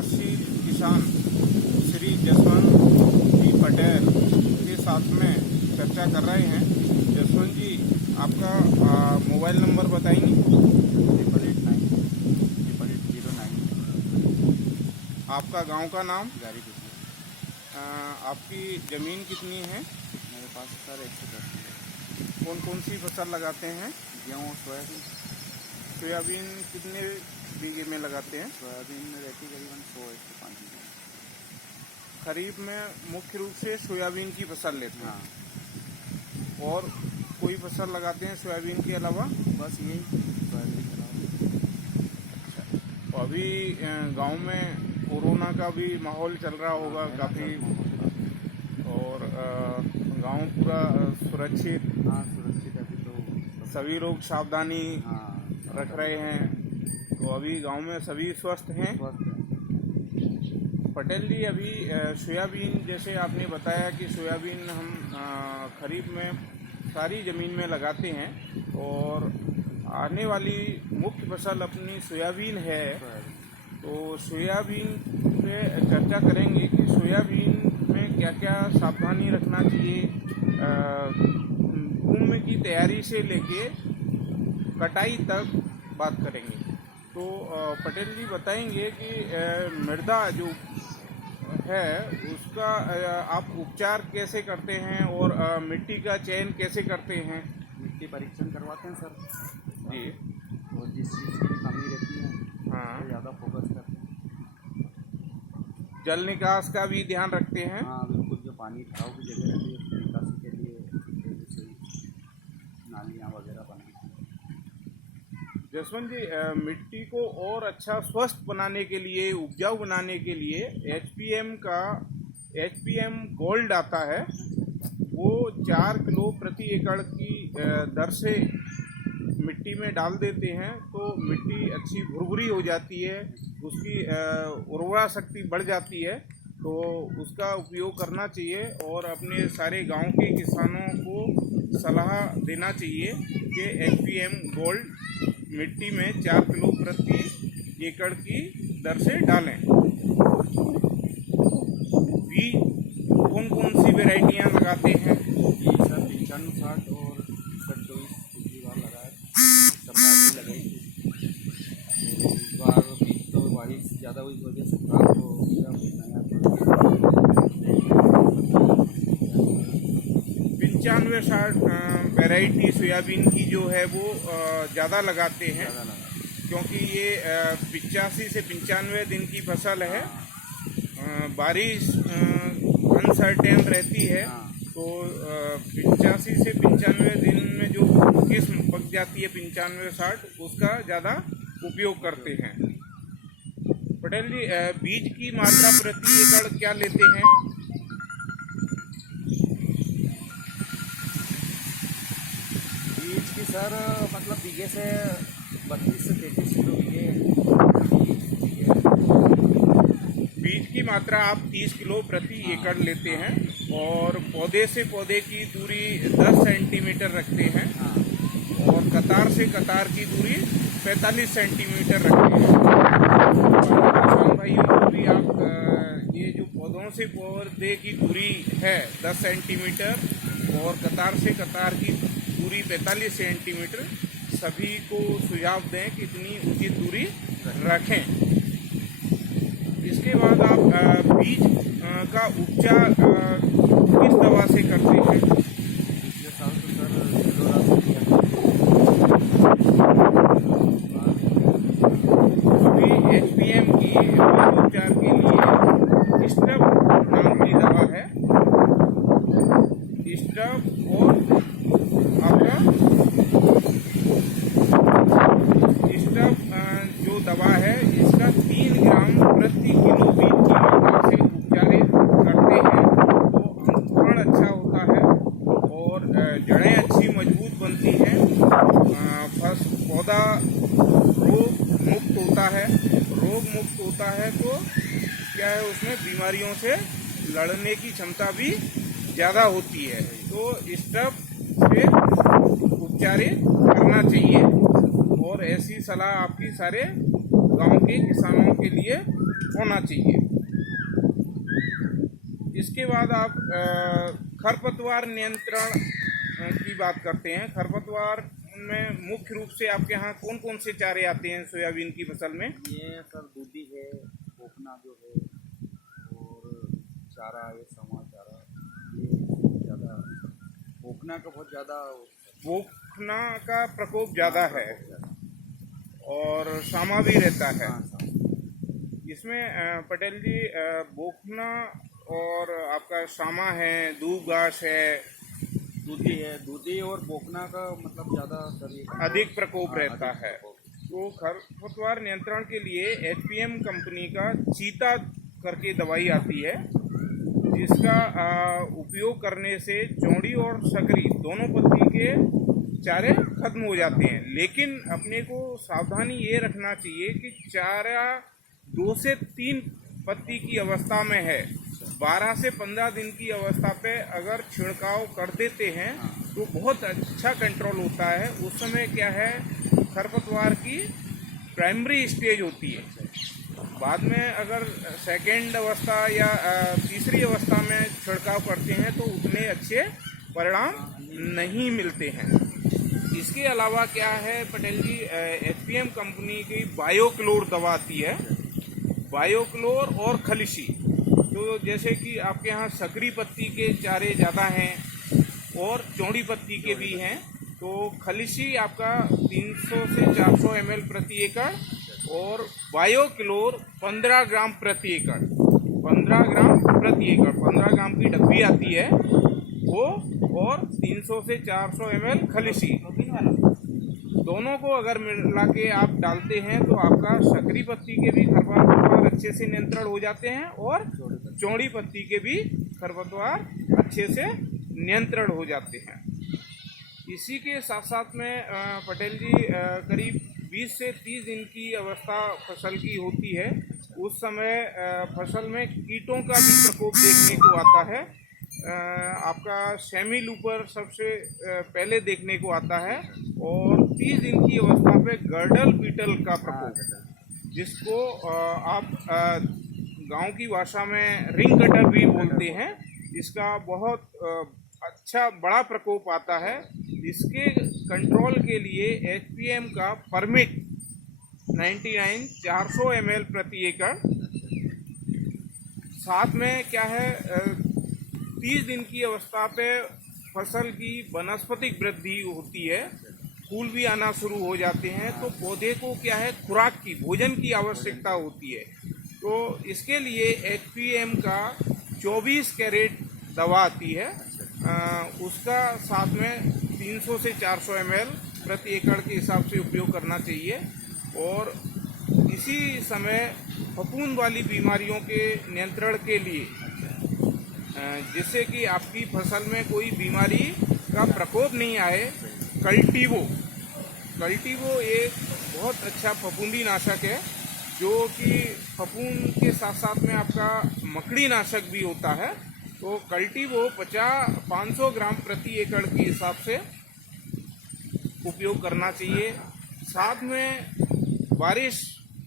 प्रगतिशील किसान श्री जसवंत जी पटेल के साथ में चर्चा कर रहे हैं। जसवंत जी, आपका मोबाइल नंबर बताएंगे? 889 आपका गांव का नाम? गाड़ी कुछ आपकी ज़मीन कितनी है? मेरे पास सर 110 कौन कौन सी फसल लगाते हैं? गेहूँ सोयाबीन। सोयाबीन कितने बीघे में लगाते हैं? सोयाबीन में रहती करीबन 100-105 बीघे। खरीफ में मुख्य रूप से सोयाबीन की फसल लेते हैं। हाँ, और कोई फसल लगाते हैं सोयाबीन के अलावा? बस यही सोयाबीन के अलावा। तो अभी गांव में कोरोना का भी माहौल चल रहा होगा काफ़ी, और गांव पूरा सुरक्षित? हाँ, सुरक्षित अभी तो सभी लोग सावधानी हाँ रख रहे हैं, तो अभी गांव में सभी स्वस्थ हैं। स्वस्थ है। पटेल जी, अभी सोयाबीन जैसे आपने बताया कि सोयाबीन हम खरीफ में सारी ज़मीन में लगाते हैं, और आने वाली मुख्य फसल अपनी सोयाबीन है। तो सोयाबीन पे चर्चा करेंगे कि सोयाबीन में क्या क्या सावधानी रखना चाहिए, भूमि की तैयारी से लेके कटाई तक बात करेंगे। तो पटेल जी बताएंगे कि मृदा जो है उसका आप उपचार कैसे करते हैं, और मिट्टी का चयन कैसे करते हैं? मिट्टी परीक्षण करवाते हैं सर जी। और जिस चीज़ की कमी रहती है हाँ। तो ज़्यादा फोकस करते हैं। जल निकास का भी ध्यान रखते हैं? हाँ बिल्कुल, जो पानी ठहराव की जगह रहती है उसकी निकासी के लिए जैसे नालियाँ वगैरह बनाई। जसवंत जी, मिट्टी को और अच्छा स्वस्थ बनाने के लिए, उपजाऊ बनाने के लिए एचपीएम गोल्ड आता है, वो 4 किलो प्रति एकड़ की दर से मिट्टी में डाल देते हैं, तो मिट्टी अच्छी भुरभुरी हो जाती है, उसकी उर्वरा शक्ति बढ़ जाती है। तो उसका उपयोग करना चाहिए, और अपने सारे गांव के किसानों को सलाह देना चाहिए कि एचपीएम गोल्ड मिट्टी में 4 किलो प्रति एकड़ की दर से डालें। बीज कौन कौन सी वैरायटियाँ लगाते हैं? ये सर 55 और 24 पिछली बार लगाए, सम्राट की लगाई थी। इस बार बीज तो बारिश ज़्यादा हुई, इस वजह से खराब हो गया। 95-60 वैरायटी सोयाबीन की जो है वो ज़्यादा लगाते हैं, क्योंकि ये 85 से 95 दिन की फसल है। बारिश अनसर्टेन रहती है, तो 85 से 95 दिन में जो किस्म पक जाती है 95-60, उसका ज़्यादा उपयोग करते हैं। पटेल जी, बीज की मात्रा प्रति एकड़ क्या लेते हैं? बीज की सर मतलब बीघे से 32 से 33 किलो बीघे। बीज की मात्रा आप 30 किलो प्रति एकड़ लेते हैं, और पौधे से पौधे की दूरी 10 सेंटीमीटर रखते हैं, और कतार से कतार की दूरी 45 सेंटीमीटर रखते हैं। किसान भाइयों को भी आप ये जो पौधों से पौधे की दूरी है 10 सेंटीमीटर और कतार से कतार की दूरी 45 सेंटीमीटर, सभी को सुझाव दें कि इतनी उचित दूरी रखें। इसके बाद आप बीज का उपचार किस दवा से करते हैं? पिछले साल तो सर एलोवेरा से किया था। अभी एचपीएम की उपचार के लिए स्टब नाम की दवा है। स्टब और आपका स्टब जो दवा है, इसका 3 ग्राम प्रति किलो बीज की मात्रा से उपचारित करते हैं, तो अंकुरण अच्छा होता है, और जड़ें अच्छी मजबूत बनती हैं, पौधा रोग मुक्त होता है। रोग मुक्त होता है तो क्या है, उसमें बीमारियों से लड़ने की क्षमता भी ज़्यादा होती है। तो स्टब से उपचारित करना चाहिए, और ऐसी सलाह आपकी सारे गांव के किसानों के लिए होना चाहिए। इसके बाद आप खरपतवार नियंत्रण की बात करते हैं। खरपतवार में मुख्य रूप से आपके यहाँ कौन कौन से चारे आते हैं सोयाबीन की फसल में? ये सर दूधी है, पोखना जो है, और चारा है, समा चारा, ये ज़्यादा पोखना का बहुत ज़्यादा बोखना का प्रकोप ज़्यादा है और सामा भी रहता है। हाँ, इसमें पटेल जी बोखना और आपका सामा है, दूब घास है, दूधी और पोखना का मतलब ज़्यादा सर ये अधिक प्रकोप रहता अधिक है। प्रकोप। तो खरपतवार नियंत्रण के लिए एचपीएम कंपनी का चीता करके दवाई आती है, जिसका उपयोग करने से चौड़ी और सकरी दोनों पत्ती के चारे खत्म हो जाते हैं। लेकिन अपने को सावधानी ये रखना चाहिए कि चारा 2 से 3 पत्ती की अवस्था में है, 12 से 15 दिन की अवस्था पे अगर छिड़काव कर देते हैं तो बहुत अच्छा कंट्रोल होता है। उस समय क्या है, खरपतवार की प्राइमरी स्टेज होती है। बाद में अगर सेकेंड अवस्था या तीसरी अवस्था में छिड़काव करते हैं तो उतने अच्छे परिणाम नहीं मिलते हैं। इसके अलावा क्या है पटेल जी, एचपीएम कंपनी की बायोक्लोर दवा आती है, बायोक्लोर और खलिशी। तो जैसे कि आपके यहाँ सकरी पत्ती के चारे ज़्यादा हैं और चौड़ी पत्ती के भी हैं, तो खलिशी आपका 300 से 400 ml प्रति एकड़ और बायोक्लोर 15 ग्राम प्रति एकड़, 15 ग्राम प्रति एकड़, 15 ग्राम की डब्बी आती है वो, और 300 से 400 ml खलिशी। दोनों को अगर मिला के आप डालते हैं तो आपका सकरी पत्ती के भी खरपतवार अच्छे से नियंत्रण हो जाते हैं और चौड़ी पत्ती के भी खरपतवार अच्छे से नियंत्रण हो जाते हैं। इसी के साथ साथ में पटेल जी करीब 20 से 30 दिन की अवस्था फसल की होती है। उस समय फसल में कीटों का भी प्रकोप देखने को आता है। आपका सेमी लूपर सबसे पहले देखने को आता है और 30 दिन की अवस्था पे गर्डल बीटल का प्रकोप, जिसको आप गांव की भाषा में रिंग कटर भी बोलते हैं, इसका बहुत अच्छा बड़ा प्रकोप आता है। इसके कंट्रोल के लिए एचपीएम का परमिट 99 400 ml प्रति एकड़, साथ में क्या है 30 दिन की अवस्था पे फसल की वनस्पतिक वृद्धि होती है, फूल भी आना शुरू हो जाते हैं, तो पौधे को क्या है खुराक की, भोजन की आवश्यकता होती है। तो इसके लिए एचपीएम का 24 कैरेट दवा आती है, उसका साथ में 300 से 400 ml प्रति एकड़ के हिसाब से उपयोग करना चाहिए। और इसी समय फफूंद वाली बीमारियों के नियंत्रण के लिए, जिससे कि आपकी फसल में कोई बीमारी का प्रकोप नहीं आए, कल्टीवो एक बहुत अच्छा फफूंदी नाशक है, जो कि फफूंद के साथ साथ में आपका मकड़ी नाशक भी होता है। तो कल्टीवो 500 ग्राम प्रति एकड़ के हिसाब से उपयोग करना चाहिए। साथ में बारिश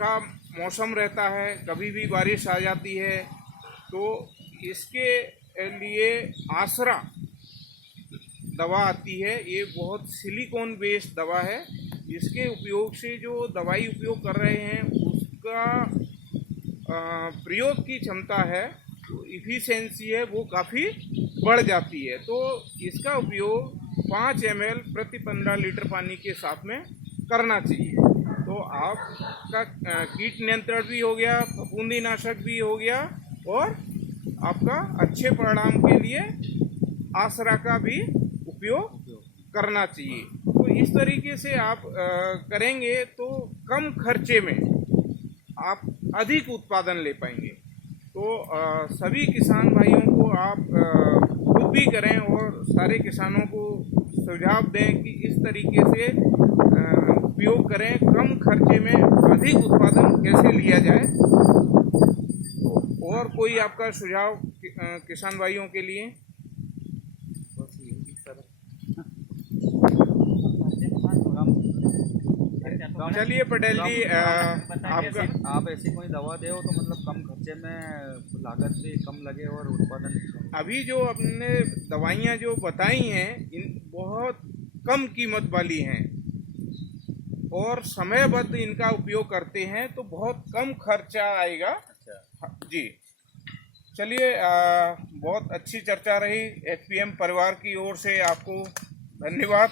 का मौसम रहता है, कभी भी बारिश आ जाती है, तो इसके लिए आसरा दवा आती है। ये बहुत सिलिकॉन बेस्ड दवा है। इसके उपयोग से जो दवाई उपयोग कर रहे हैं उसका प्रयोग की क्षमता है, तो इफिशियंसी है वो काफ़ी बढ़ जाती है। तो इसका उपयोग 5 ml प्रति 15 लीटर पानी के साथ में करना चाहिए। तो आपका कीट नियंत्रण भी हो गया, फफूंदी नाशक भी हो गया, और आपका अच्छे परिणाम के लिए आसरा का भी उपयोग करना चाहिए। तो इस तरीके से आप करेंगे तो कम खर्चे में आप अधिक उत्पादन ले पाएंगे। तो सभी किसान भाइयों को आप खुद भी करें और सारे किसानों को सुझाव दें कि इस तरीके से उपयोग करें, कम खर्चे में अधिक उत्पादन कैसे लिया जाए। और कोई आपका सुझाव किसान भाइयों के लिए? चलिए पटेल जी, आपका आप ऐसी कोई दवा दे तो मतलब कम खर्चे में लागत भी कम लगे और उत्पादन अच्छा हो। अभी जो आपने दवाइयाँ जो बताई हैं इन बहुत कम कीमत वाली हैं और समयबद्ध इनका उपयोग करते हैं तो बहुत कम खर्चा आएगा। अच्छा, जी, चलिए, बहुत अच्छी चर्चा रही। एचपीएम परिवार की ओर से आपको धन्यवाद।